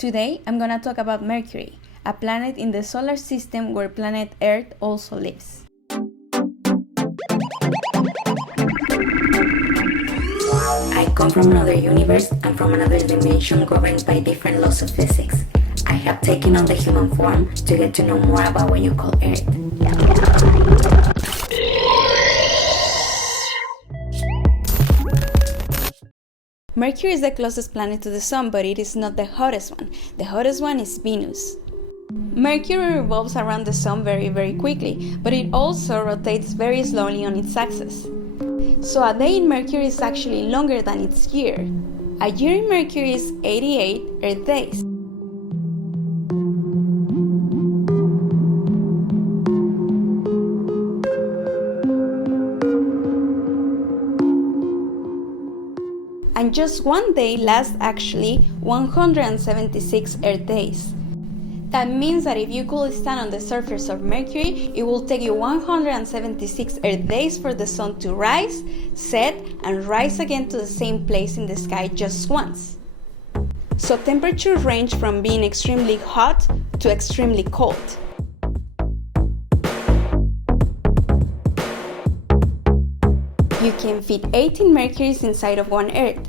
Today, I'm gonna talk about Mercury, a planet in the solar system where planet Earth also lives. I come from another universe and from another dimension governed by different laws of physics. I have taken on the human form to get to know more about what you call Earth. Mercury is the closest planet to the Sun, but it is not the hottest one. The hottest one is Venus. Mercury revolves around the Sun very quickly, but it also rotates very slowly on its axis. So a day in Mercury is actually longer than its year. A year in Mercury is 88 Earth days. And just one day lasts actually 176 Earth days. That means that if you could stand on the surface of Mercury, it will take you 176 Earth days for the Sun to rise, set, and rise again to the same place in the sky just once. So temperatures range from being extremely hot to extremely cold. You can fit 18 Mercuries inside of one Earth.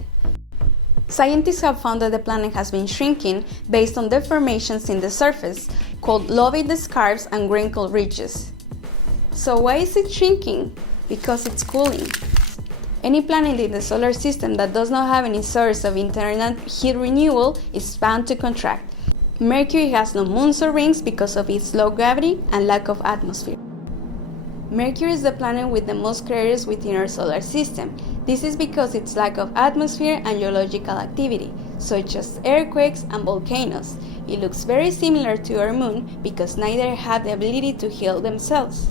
Scientists have found that the planet has been shrinking based on deformations in the surface called lobate scarps and wrinkled ridges. So why is it shrinking? Because it's cooling. Any planet in the solar system that does not have any source of internal heat renewal is bound to contract. Mercury has no moons or rings because of its low gravity and lack of atmosphere. Mercury is the planet with the most craters within our solar system. This is because its lack of atmosphere and geological activity, such as earthquakes and volcanoes. It looks very similar to our moon because neither have the ability to heal themselves.